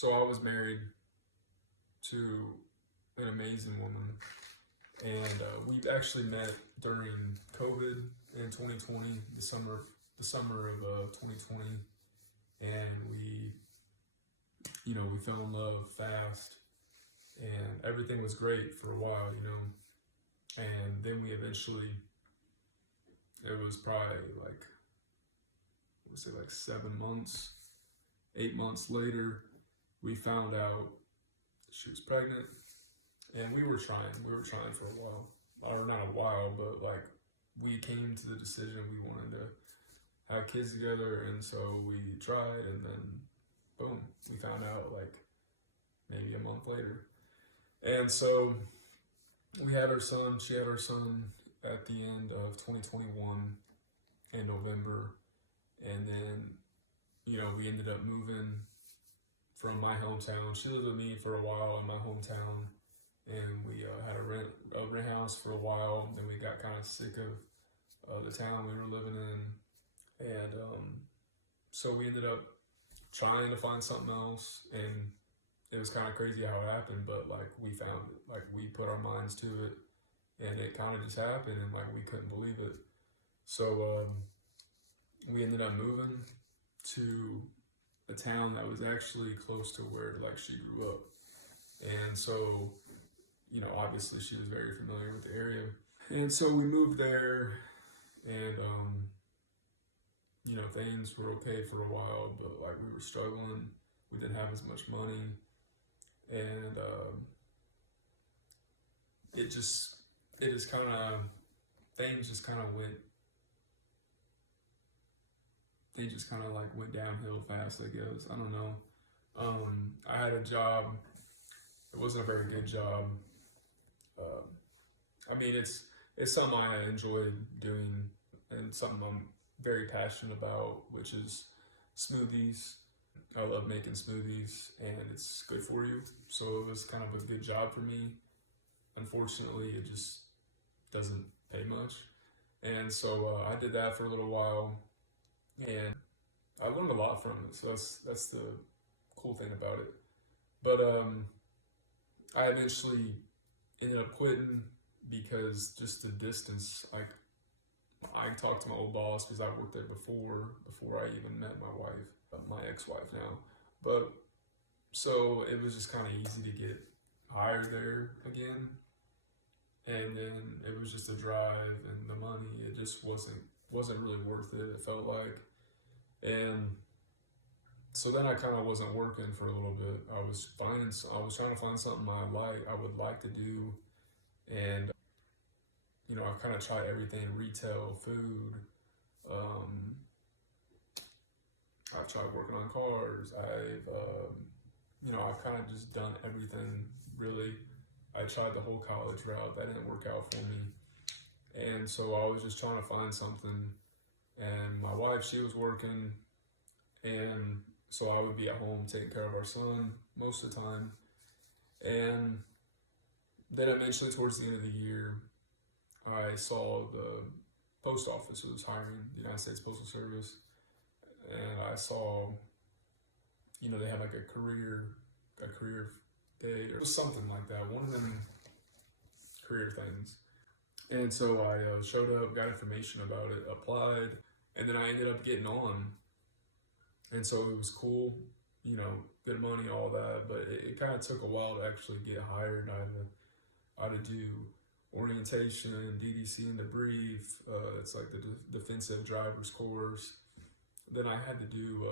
So I was married to an amazing woman, and we actually met during COVID in 2020, the summer of 2020, and we fell in love fast, and everything was great for a while, and then we eventually, it was probably like, I would say like 7 months, 8 months later, we found out she was pregnant, and we were trying for a while, or not a while, but like we came to the decision we wanted to have kids together, and so we tried, and then boom, we found out like maybe a month later. And so we had our son, she had our son at the end of 2021 in November, and then we ended up moving from my hometown. She lived with me for a while in my hometown, and we had a rent house for a while. Then we got kind of sick of the town we were living in, and so we ended up trying to find something else. And it was kind of crazy how it happened, but like we found it, like we put our minds to it, and it kind of just happened, and like we couldn't believe it. So we ended up moving to a town that was actually close to where like she grew up, and so obviously she was very familiar with the area, and so we moved there, and things were okay for a while, but like we were struggling. We didn't have as much money, and it just kind of things just kind of went went downhill fast, I guess. I don't know. I had a job. It wasn't a very good job. I mean, it's something I enjoy doing, and something I'm very passionate about, which is smoothies. I love making smoothies, and it's good for you. So it was kind of a good job for me. Unfortunately, it just doesn't pay much. And so I did that for a little while, and I learned a lot from it. So that's the cool thing about it. But I eventually ended up quitting because just the distance. I talked to my old boss because I worked there before I even met my wife, my ex-wife now. But so it was just kind of easy to get hired there again, and then it was just the drive and the money. It just wasn't really worth it. It felt like, and so then I kind of wasn't working for a little bit. I was trying to find something I would like to do, and I've kind of tried everything: retail, food. I've tried working on cars. I've kind of just done everything really. I tried the whole college route. That didn't work out for me, and so I was just trying to find something. And my wife, she was working, and so I would be at home taking care of our son most of the time. And then eventually, towards the end of the year, I saw the post office was hiring, the United States Postal Service, and I saw, they had like a career day or something like that, one of them career things. And so I showed up, got information about it, applied, and then I ended up getting on. And so it was cool, good money, all that, but it kind of took a while to actually get hired. I had to do orientation, DDC and debrief. It's like the defensive driver's course. Then I had to do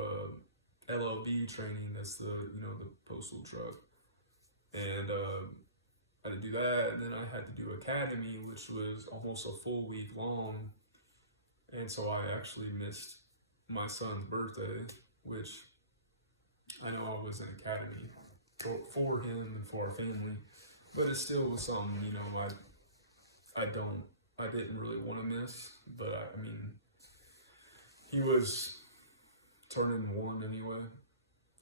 LLB training. That's the postal truck, and I had to do that. And then I had to do academy, which was almost a full week long. And so I actually missed my son's birthday, which I know I was in academy for him and for our family, but it still was something I didn't really want to miss. But I mean, he was turning 1 anyway,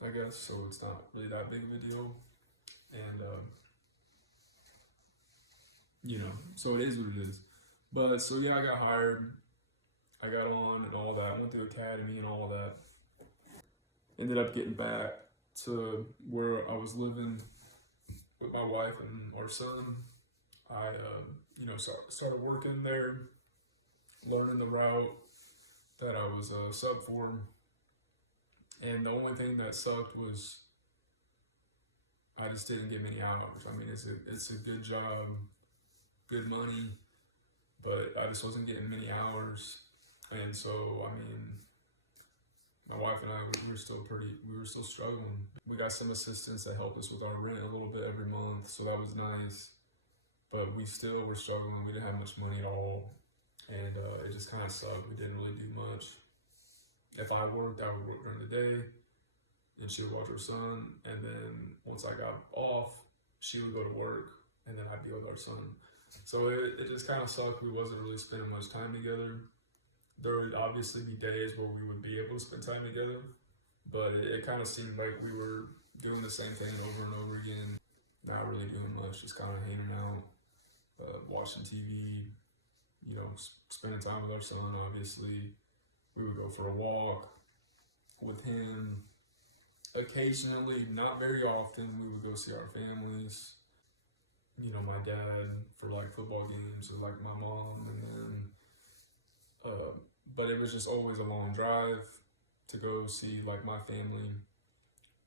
I guess, so it's not really that big of a deal. And so it is what it is. But so yeah, I got hired, I got on and all that, went through academy and all that. Ended up getting back to where I was living with my wife and our son. I, started working there, learning the route that I was a sub for. And the only thing that sucked was I just didn't get many hours. I mean, it's a good job, good money, but I just wasn't getting many hours. And so, I mean, my wife and I, we were still struggling. We got some assistance that helped us with our rent a little bit every month, so that was nice. But we still were struggling. We didn't have much money at all, and it just kind of sucked. We didn't really do much. If I worked, I would work during the day, and she would watch her son. And then once I got off, she would go to work, and then I'd be with our son. So it just kind of sucked. We wasn't really spending much time together. There would obviously be days where we would be able to spend time together, but it kind of seemed like we were doing the same thing over and over again. Not really doing much, just kind of hanging out, watching TV, spending time with our son, obviously. We would go for a walk with him. Occasionally, not very often, we would go see our families. My dad for like football games with like my mom, and then, but it was just always a long drive to go see like my family.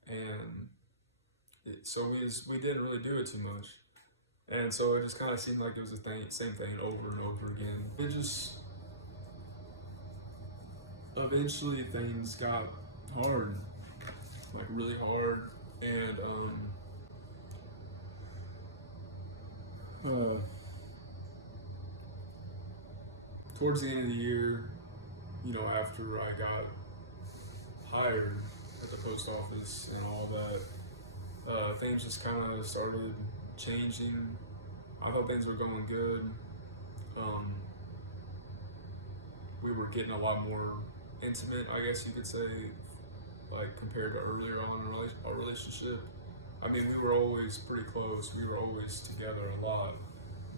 And so we didn't really do it too much. And so it just kind of seemed like it was the same thing over and over again. It just, eventually things got hard, like really hard. And towards the end of the year, after I got hired at the post office and all that, things just kind of started changing. I thought things were going good. We were getting a lot more intimate, I guess you could say, like compared to earlier on in our relationship. I mean, we were always pretty close. We were always together a lot.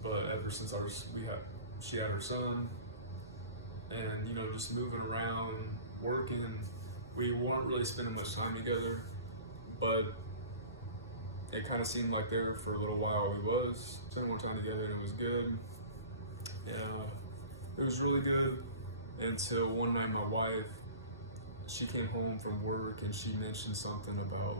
But ever since she had her son, and just moving around, working, we weren't really spending much time together. But it kind of seemed like there for a little while we was spending more time together, and it was good. It was really good until one night my wife, she came home from work and she mentioned something about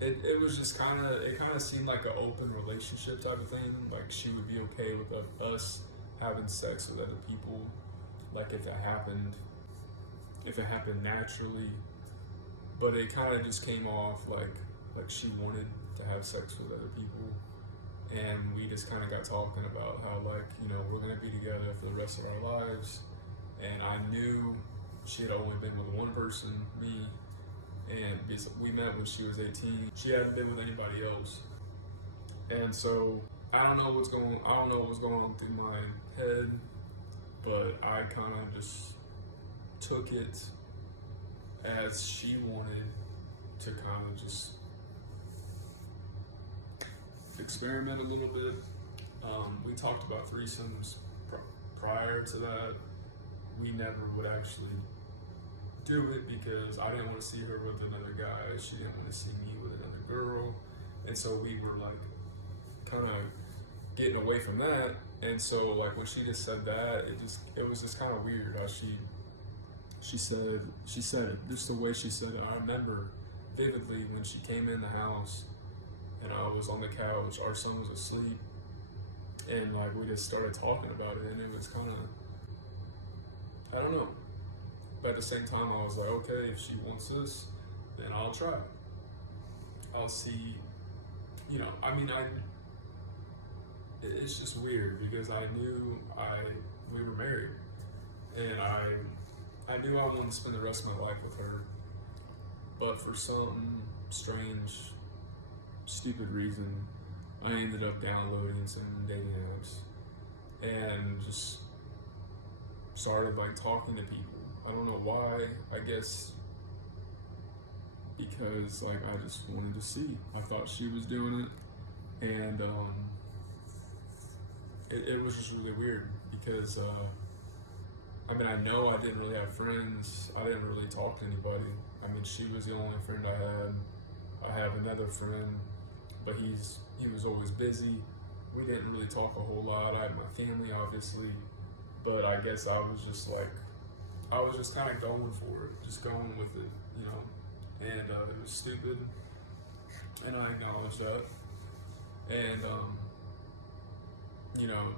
it was just it kind of seemed like an open relationship type of thing. Like she would be okay with us having sex with other people, like if it happened naturally. But it kind of just came off like she wanted to have sex with other people. And we just kind of got talking about how we're going to be together for the rest of our lives. And I knew she had only been with one person, me, and we met when she was 18. She hadn't been with anybody else. And so I don't know what was going on through my head, but I kind of just took it as she wanted to kind of just experiment a little bit. We talked about threesomes prior to that. We never would actually do it because I didn't want to see her with another guy. She didn't want to see me with another girl. And so we were like kind of getting away from that. And so like when she just said that, it was just kind of weird how she said it, just the way she said it. I remember vividly when she came in the house and I was on the couch, our son was asleep, and like we just started talking about it, and it was kind of, I don't know. But at the same time, I was like, okay, if she wants this, then I'll try. I'll see, it's just weird because I knew we were married, and I knew I wanted to spend the rest of my life with her, but for some strange, stupid reason, I ended up downloading some dating apps and just started like talking to people. I don't know why. I guess because like I just wanted to see. I thought she was doing it, and it was just really weird because I mean, I know I didn't really have friends. I didn't really talk to anybody. I mean, she was the only friend I had. I have another friend, but he was always busy. We didn't really talk a whole lot. I had my family, obviously, but I guess I was just like, I was just kind of going for it, just going with it, you know. And it was stupid, and I acknowledge that. And you know,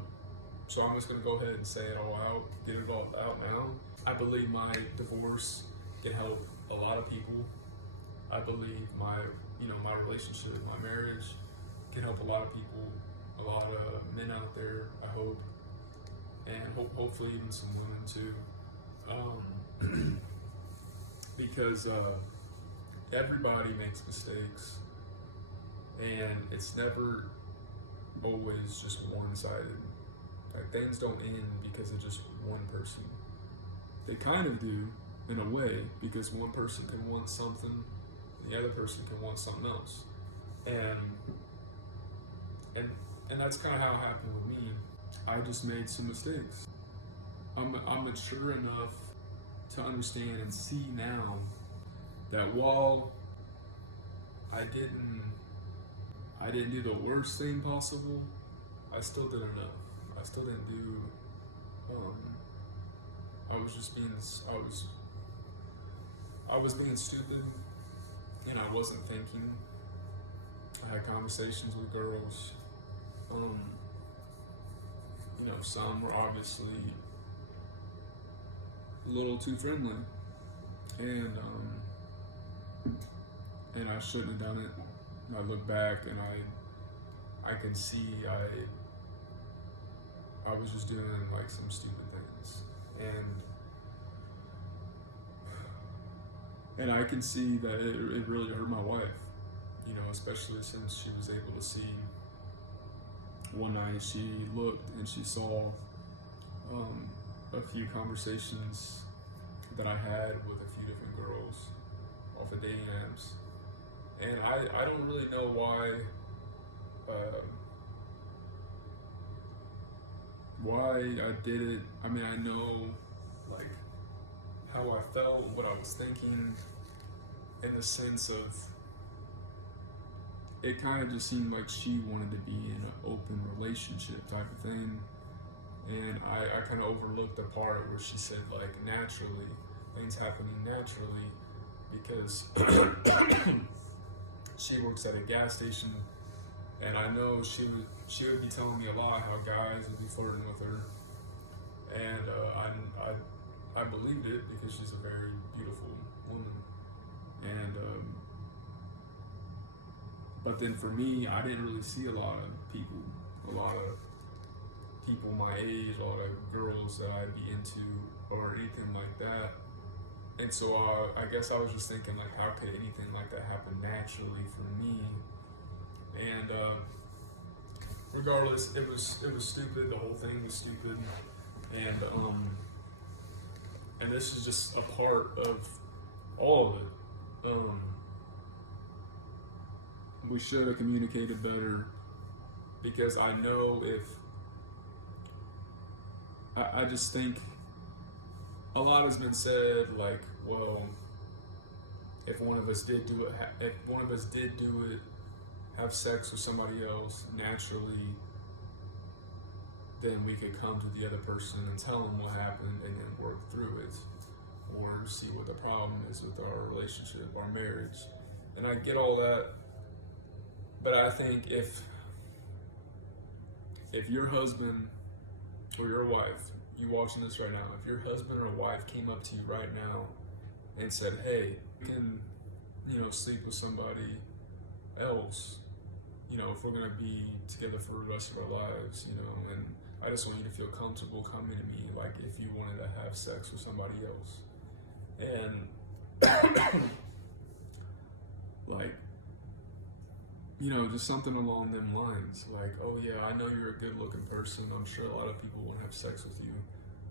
so I'm just gonna go ahead and say it all out, get it all out now. I believe my divorce can help a lot of people. I believe my, you know, my relationship, my marriage can help a lot of people, a lot of men out there, I hope, and hopefully even some women too. Because everybody makes mistakes, and it's never always just one-sided. Like, things don't end because of just one person. They kind of do, in a way, because one person can want something, and the other person can want something else. And that's kind of how it happened with me. I just made some mistakes. I'm mature enough to understand and see now that while I didn't do the worst thing possible, I still did enough. I still didn't do. I was just being. I was being stupid, and I wasn't thinking. I had conversations with girls. You know, some were obviously a little too friendly, and I shouldn't have done it. I look back and I can see I was just doing like some stupid things, and I can see that it really hurt my wife, you know, especially since she was able to see. One night she looked and she saw a few conversations that I had with a few different girls off of dating apps, and I don't really know why I did it. I mean, I know like how I felt, what I was thinking, in the sense of it kind of just seemed like she wanted to be in an open relationship type of thing. And I kind of overlooked the part where she said, like, naturally, things happening naturally, because she works at a gas station, and I know she would be telling me a lot how guys would be flirting with her, and I believed it because she's a very beautiful woman, and but then for me, I didn't really see a lot of people my age, a lot of girls that I'd be into or anything like that. And so I guess I was just thinking, like, how could anything like that happen naturally for me? And regardless, it was stupid. The whole thing was stupid. And this is just a part of all of it. We should have communicated better, because I know I just think a lot has been said, like, well, if one of us did do it, have sex with somebody else naturally, then we could come to the other person and tell them what happened and then work through it, or see what the problem is with our relationship, our marriage. And I get all that, but I think if your husband or your wife, you watching this right now, if your husband or wife came up to you right now and said, hey, you can, you know, sleep with somebody else, you know, if we're going to be together for the rest of our lives, you know, and I just want you to feel comfortable coming to me, like if you wanted to have sex with somebody else. And like, you know, just something along them lines, like, oh yeah, I know you're a good-looking person. I'm sure a lot of people want to have sex with you.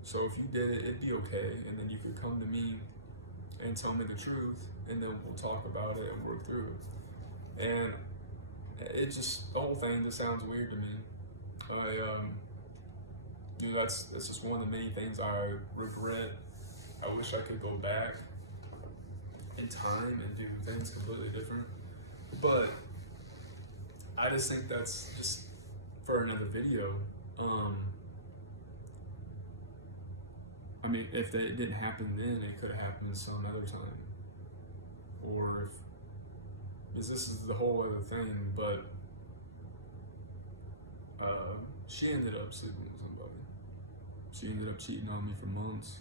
So if you did it, it'd be okay, and then you could come to me and tell me the truth, and then we'll talk about it and work through it. And it just, the whole thing just sounds weird to me. You know, that's just one of the many things I regret. I wish I could go back in time and do things completely different. But I just think that's just for another video. Um, I mean, if it didn't happen then, it could have happened some other time. Or if, because this is the whole other thing, but she ended up sleeping with somebody. She ended up cheating on me for months.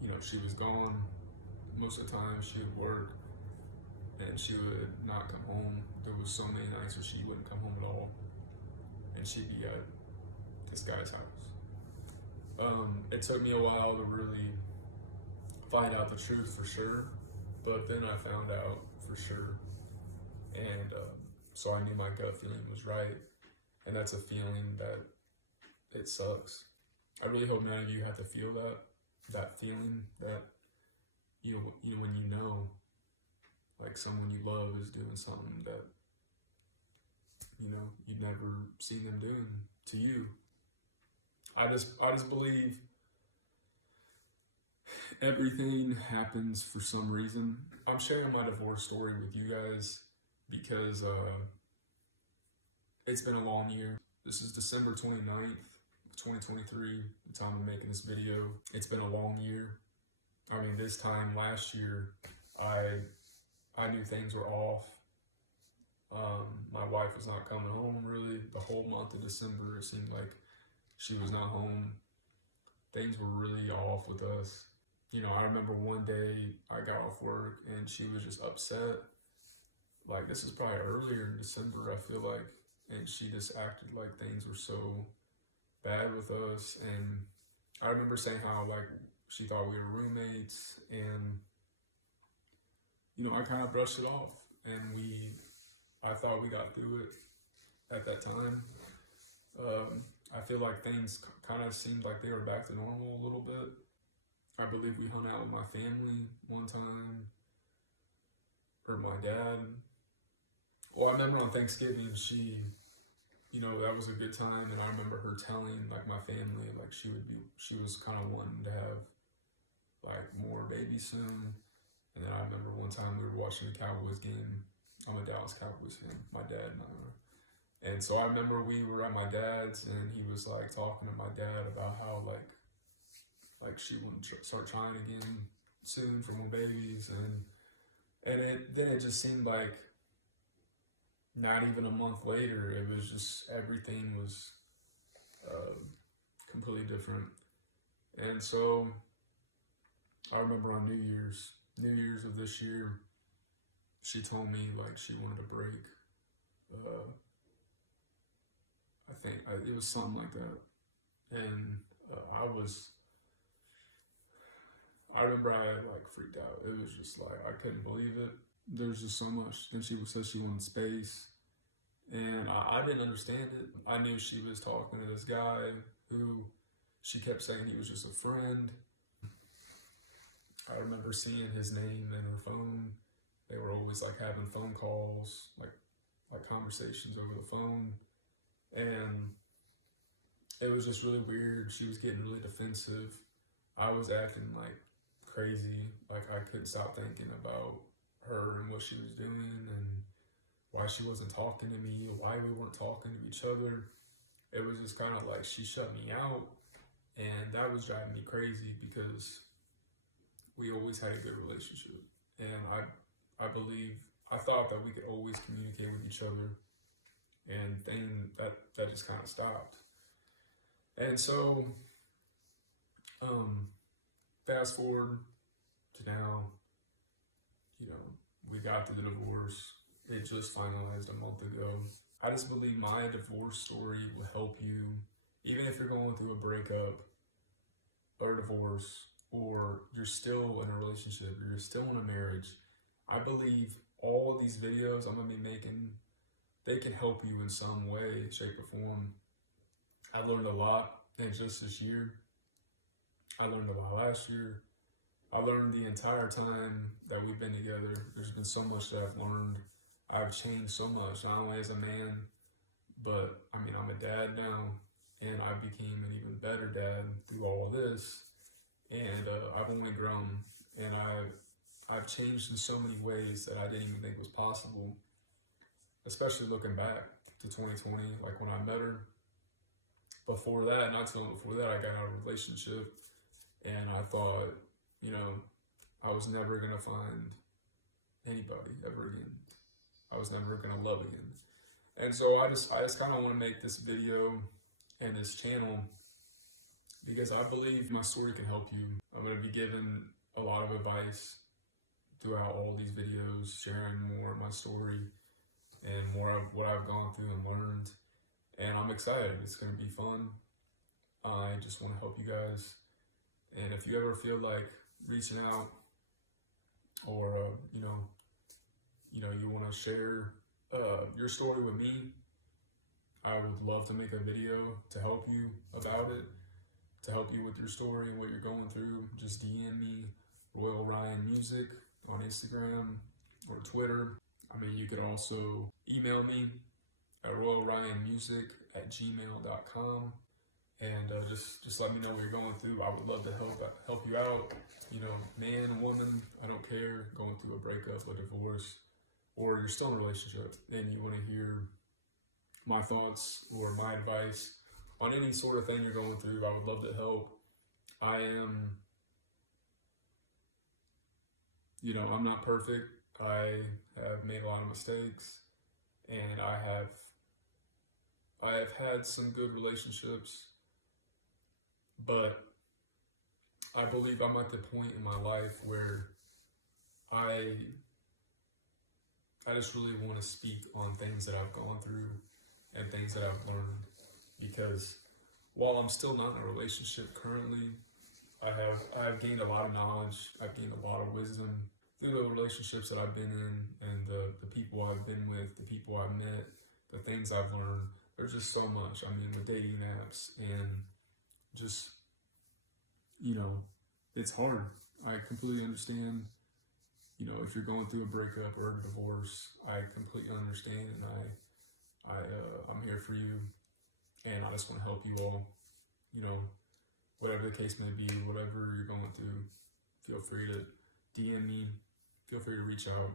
You know, she was gone most of the time. She would work and she would not come home. There was so many nights where she wouldn't come home at all, and she'd be at this guy's house. It took me a while to really find out the truth for sure, but then I found out for sure, and so I knew my gut feeling was right, and that's a feeling that it sucks. I really hope none of you have to feel that feeling that you when you know like someone you love is doing something that you've never seen them doing to you. I just believe everything happens for some reason. I'm sharing my divorce story with you guys because it's been a long year. This is December 29th, 2023, the time I'm making this video. It's been a long year. I mean, this time last year, I knew things were off. My wife was not coming home really the whole month of December. It seemed like she was not home. Things were really off with us. You know, I remember one day I got off work and she was just upset. Like, this is probably earlier in December, I feel like. And she just acted like things were so bad with us. And I remember saying how, like, she thought we were roommates. And, you know, I kind of brushed it off. And I thought we got through it at that time. I feel like things kind of seemed like they were back to normal a little bit. I believe we hung out with my family one time, or my dad. Well, I remember on Thanksgiving, that was a good time, and I remember her telling like my family like she was kind of wanting to have like more babies soon. And then I remember one time we were watching the Cowboys game. I'm a Dallas Cowboys fan. My dad and I are. And so I remember we were at my dad's, and he was like talking to my dad about how like she wouldn't start trying again soon for more babies, and then it just seemed like not even a month later, it was just everything was completely different. And so I remember on New Year's of this year, she told me like she wanted to break. I think it was something like that, and I remember I like freaked out. It was just like I couldn't believe it. There's just so much. Then she said she wanted space, and I didn't understand it. I knew she was talking to this guy who she kept saying he was just a friend. I remember seeing his name in her phone. They were always like having phone calls, like conversations over the phone. And it was just really weird. She was getting really defensive. I was acting like crazy. Like I couldn't stop thinking about her and what she was doing and why she wasn't talking to me, why we weren't talking to each other. It was just kind of like she shut me out, and that was driving me crazy because we always had a good relationship. And I thought that we could always communicate with each other, and then that just kind of stopped. And so fast forward to now, we got to the divorce. It just finalized a month ago. I just believe my divorce story will help you, even if you're going through a breakup or a divorce, or you're still in a relationship, or you're still in a marriage. I believe all of these videos I'm going to be making, they can help you in some way, shape, or form. I learned a lot in just this year. I learned a lot last year. I learned the entire time that we've been together. There's been so much that I've learned. I've changed so much, not only as a man, but I mean, I'm a dad now. and I became an even better dad through all of this. And I've only grown, and I've changed in so many ways that I didn't even think was possible. Especially looking back to 2020, like when I met her. Before that, not too long before that, I got out of a relationship, and I thought, you know, I was never gonna find anybody ever again. I was never gonna love again. And so I just kind of want to make this video and this channel because I believe my story can help you. I'm going to be giving a lot of advice throughout all these videos, sharing more of my story and more of what I've gone through and learned. And I'm excited. It's going to be fun. I just want to help you guys. And if you ever feel like reaching out or, you want to share your story with me, I would love to make a video to help you about it, to help you with your story and what you're going through. Just DM me, Royal Ryan Music on Instagram or Twitter. I mean, you could also email me at royalryanmusic@gmail.com and just let me know what you're going through. I would love to help you out. You know, man, woman, I don't care, going through a breakup, a divorce, or you're still in a relationship and you want to hear my thoughts or my advice on any sort of thing you're going through, I would love to help. I'm not perfect. I have made a lot of mistakes, and I have had some good relationships, but I believe I'm at the point in my life where I just really want to speak on things that I've gone through and things that I've learned, because while I'm still not in a relationship currently, I have gained a lot of knowledge. I've gained a lot of wisdom through the relationships that I've been in and the people I've been with, the people I've met, the things I've learned. There's just so much. I mean, with dating apps and just, it's hard. I completely understand. If you're going through a breakup or a divorce, I completely understand, and I'm here for you, and I just want to help you all. Whatever the case may be, whatever you're going through, feel free to DM me, feel free to reach out.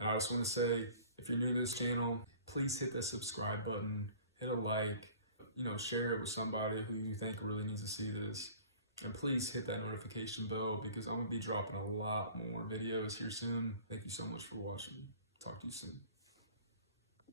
And I just want to say, if you're new to this channel, please hit the subscribe button, hit a like, share it with somebody who you think really needs to see this. And please hit that notification bell because I'm going to be dropping a lot more videos here soon. Thank you so much for watching. Talk to you soon.